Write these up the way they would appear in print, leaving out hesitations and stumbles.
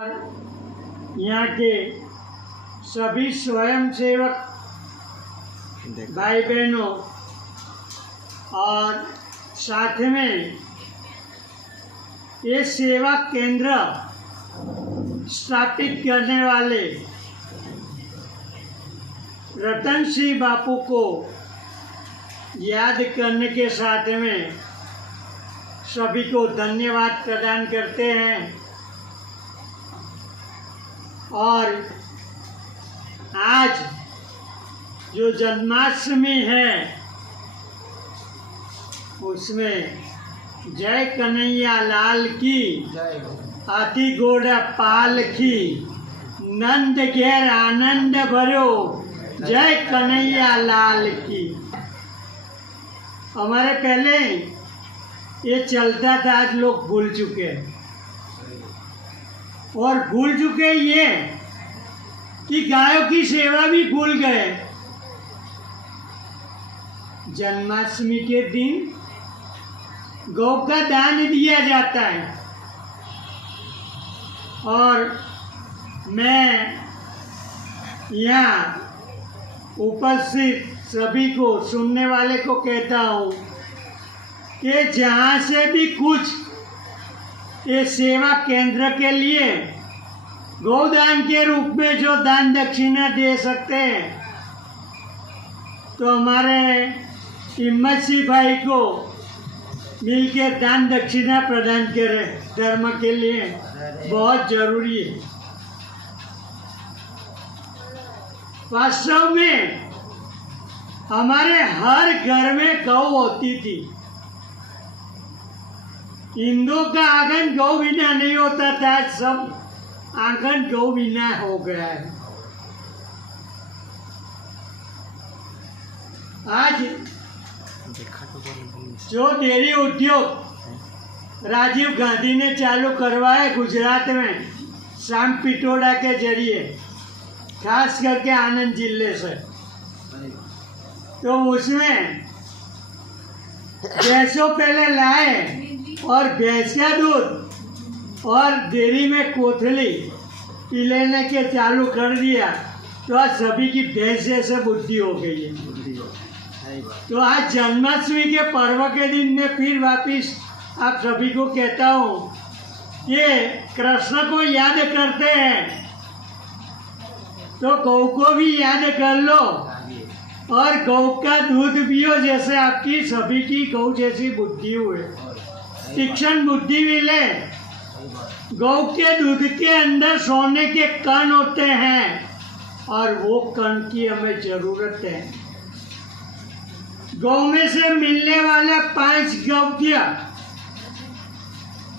यहाँ के सभी स्वयंसेवक भाई बहनों और साथ में ये सेवा केंद्र स्थापित करने वाले रतन सिंह बापू को याद करने के साथ में सभी को धन्यवाद प्रदान करते हैं। और आज जो जन्माष्टमी है उसमें जय कन्हैया लाल की अति गोड़ पाल की नंद घेर आनंद भरो जय कन्हैया लाल की। हमारे पहले ये चलता था, आज लोग भूल चुके हैं। और भूल चुके ये कि गायों की सेवा भी भूल गए। जन्माष्टमी के दिन गौ का दान दिया जाता है और मैं यहाँ उपस्थित सभी को, सुनने वाले को कहता हूँ कि जहाँ से भी कुछ ये सेवा केंद्र के लिए गोदान के रूप में जो दान दक्षिणा दे सकते हैं तो हमारे हिम्मत सिंह भाई को मिलकर दान दक्षिणा प्रदान करें। धर्म के लिए बहुत जरूरी है। वास्तव में हमारे हर घर में गौ होती थी। हिंदुओं का आंगन गौ बिना नहीं होता था, सब आंगन गौ बिना हो गया है। आज जो डेयरी उद्योग राजीव गांधी ने चालू करवाया गुजरात में शाम पिटोड़ा के जरिए, खास करके आनंद जिले से, तो उसमें भैंसों पहले लाए और भैंस का दूध और डेयरी में कोथली पिलाने के चालू कर दिया तो आज सभी की भैंस जैसे बुद्धि हो गई है। तो आज जन्माष्टमी के पर्व के दिन में फिर वापिस आप सभी को कहता हूँ ये कृष्ण को याद करते हैं तो गौ को भी याद कर लो और गौ का दूध पियो, जैसे आपकी सभी की गौ जैसी बुद्धि हुए, तीक्ष्ण बुद्धि मिले। गौ के दूध के अंदर सोने के कण होते हैं और वो कण की हमें जरूरत है। गौ में से मिलने वाला 5 गव्य,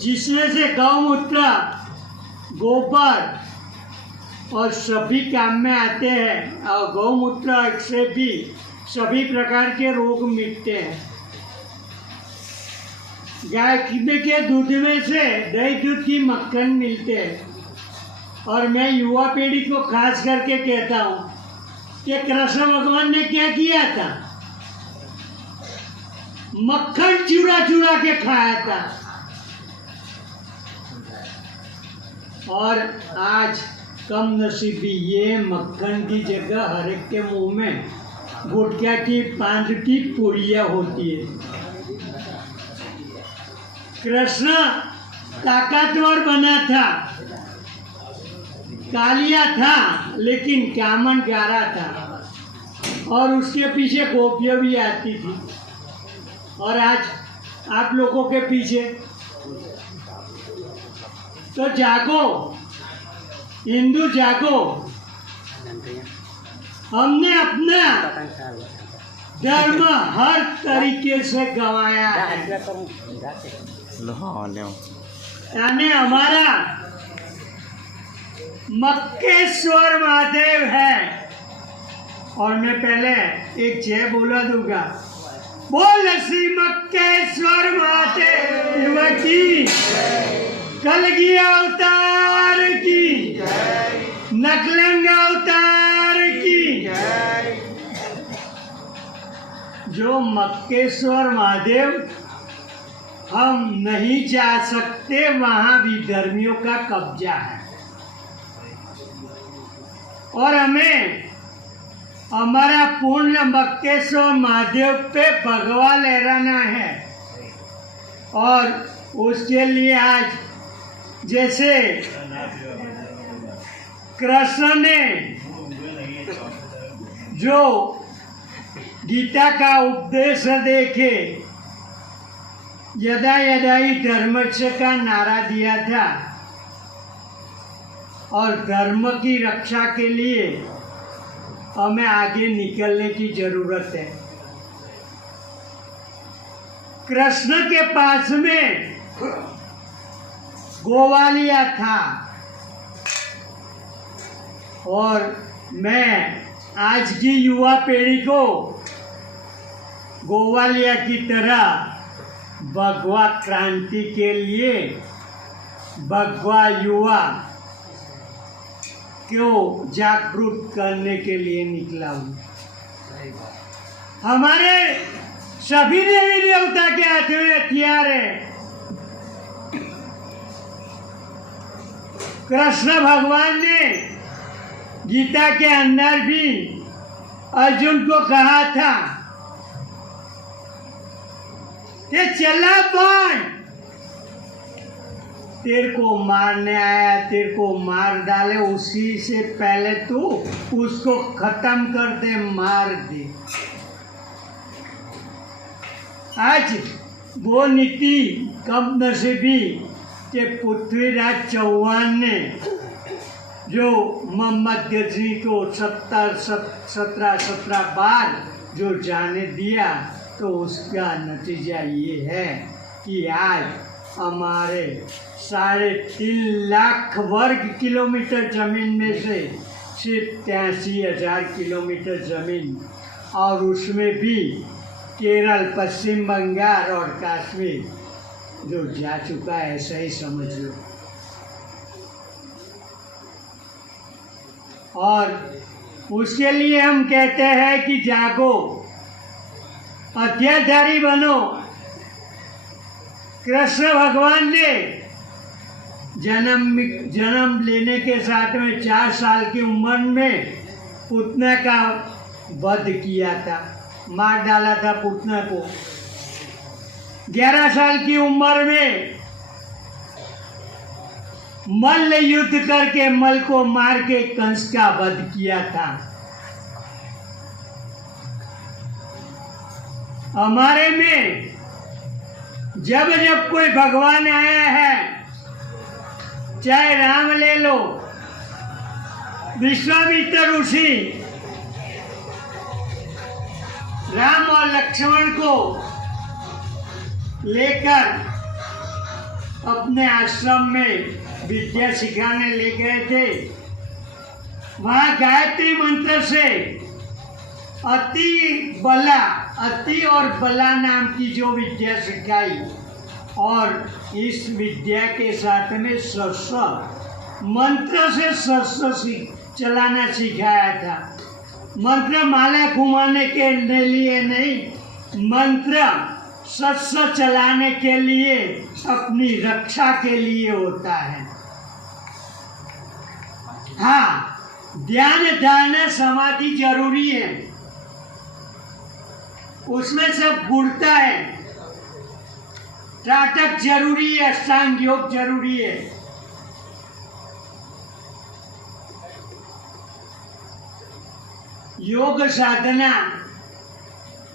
जिसमें से गौमूत्र, गोबर और सभी काम में आते हैं और गौमूत्र से भी सभी प्रकार के रोग मिटते हैं। गाय के दूध में से दही दूध की मक्खन मिलते हैं। और मैं युवा पीढ़ी को खास करके कहता हूँ कि कृष्ण भगवान ने क्या किया था, मक्खन चुरा चुरा के खाया था। और आज कम नसीबी ये मक्खन की जगह हर एक के मुंह में गुटखा की, पान की पुड़िया होती है। कृष्ण ताकतवर बना था, कालिया था लेकिन कामन गारा था और उसके पीछे गोपियाँ भी आती थी। और आज आप लोगों के पीछे, तो जागो हिंदू जागो। हमने अपना धर्म हर तरीके से गंवाया है। यानी हमारा मक्केश्वर महादेव है। और मैं पहले एक जय बोला दूंगा, बोल श्री मक्केश्वर महादेव की, कलगी अवतार की, नकलंग अवतार की। जो मक्केश्वर महादेव हम नहीं जा सकते, वहाँ विधर्मियों का कब्जा है। और हमें हमारा पूर्ण बक्केश्वर महादेव पे भगवा लहराना है। और उसके लिए आज जैसे कृष्ण ने जो गीता का उपदेश देखे, यदा यदा ही धर्मस्य का नारा दिया था, और धर्म की रक्षा के लिए हमें आगे निकलने की जरूरत है। कृष्ण के पास में गोवालिया था, और मैं आज की युवा पीढ़ी को गोवालिया की तरह भगवा क्रांति के लिए, भगवा युवा को जागरूक करने के लिए निकला हूँ। हमारे सभी देवी देवता के हाथ में हथियार है। कृष्ण भगवान ने गीता के अंदर भी अर्जुन को कहा था कि चला बाण, तेरे को मारने आया, तेरे को मार डाले, उसी से पहले तू उसको खत्म कर दे, मार दे। आज वो नीति कम नसीबी के पृथ्वीराज चौहान ने जो मोहम्मद गजनी को 17 बार जो जाने दिया, तो उसका नतीजा ये है कि आज हमारे 3.5 लाख वर्ग किलोमीटर ज़मीन में से सिर्फ 83,000 किलोमीटर ज़मीन, और उसमें भी केरल, पश्चिम बंगाल और कश्मीर जो जा चुका है, ऐसा ही समझ लो। और उसके लिए हम कहते हैं कि जागो, हथियारधारी बनो। कृष्ण भगवान ने जन्म लेने के साथ में 4 साल की उम्र में पुतना का वध किया था, मार डाला था पुतना को। 11 साल की उम्र में मल्ल युद्ध करके मल को मार के कंस का वध किया था। हमारे में जब जब कोई भगवान आया है, चाहे राम ले लो, विश्वामित्र ऋषि राम और लक्ष्मण को लेकर अपने आश्रम में विद्या सिखाने ले गए थे। वहाँ गायत्री मंत्र से अति और बला नाम की जो विद्या सिखाई, और इस विद्या के साथ में शस्त्र मंत्र से शस्त्र चलाना सिखाया था। मंत्र माला घुमाने के लिए नहीं, मंत्र शस्त्र चलाने के लिए, अपनी रक्षा के लिए होता है। हाँ, ध्यान धारणा समाधि जरूरी है, उसमें सब गुड़ता है। त्राटक जरूरी है, अष्टांग योग जरूरी है। योग साधना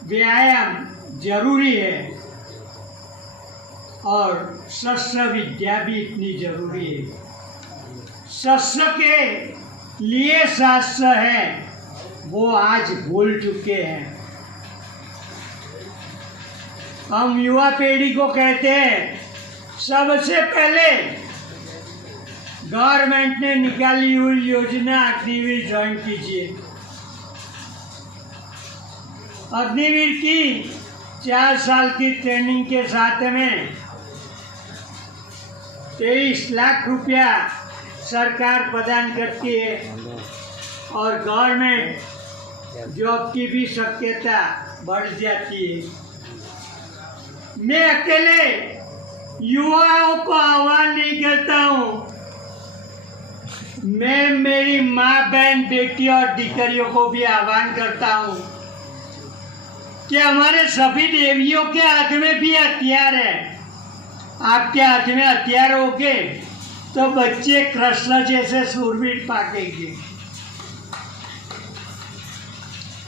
व्यायाम जरूरी है, और शस्त्र विद्या भी इतनी जरूरी है। शस्त्र के लिए शास्त्र है, वो आज भूल चुके हैं। हम युवा पीढ़ी को कहते हैं, सबसे पहले गवर्नमेंट ने निकाली हुई योजना अग्निवीर ज्वाइन कीजिए। अग्निवीर की 4 साल की ट्रेनिंग के साथ में 23 लाख रुपया सरकार प्रदान करती है, और गवर्नमेंट जॉब की भी शक्यता बढ़ जाती है। मैं अकेले युवाओं को आह्वान नहीं करता हूँ मैं मेरी माँ बहन बेटी और दीकरियों को भी आह्वान करता हूँ कि हमारे सभी देवियों के हाथ में भी हथियार है। आपके हाथ में हथियार होंगे तो बच्चे कृष्ण जैसे सूरवीर पाकेंगे।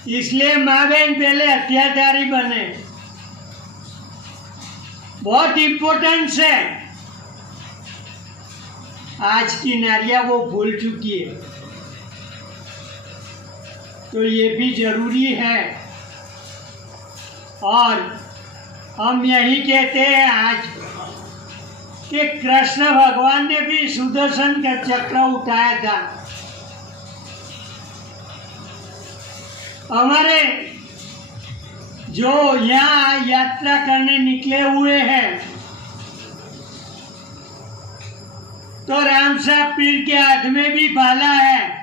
इसलिए माँ बहन पहले हथियारधारी बने, बहुत इम्पोर्टेंस है। आज की नारियां वो भूल चुकी है, तो ये भी जरूरी है। और हम यही कहते हैं आज कि कृष्ण भगवान ने भी सुदर्शन का चक्र उठाया था। हमारे जो यहाँ यात्रा करने निकले हुए हैं, तो राम साहब पीर के हाथ में भी भाला है।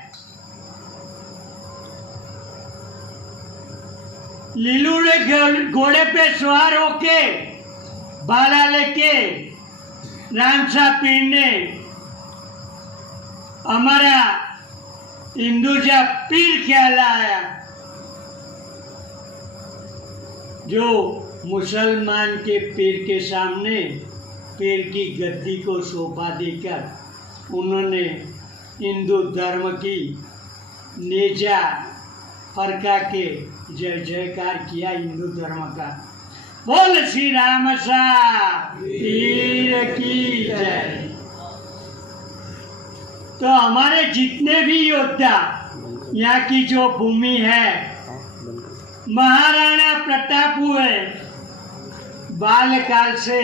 लीलू ने घोड़े पे सवार होके भाला लेके राम साहब पीर ने हमारा हिंदुजा पीर कहलाया, जो मुसलमान के पीर के सामने पीर की गद्दी को शोभा देकर उन्होंने हिंदू धर्म की नेजा फरका के जय जयकार किया हिंदू धर्म का। बोल श्री राम साहब पीर की जय। तो हमारे जितने भी योद्धा, यहाँ की जो भूमि है, महाराणा प्रताप हुए बालकाल से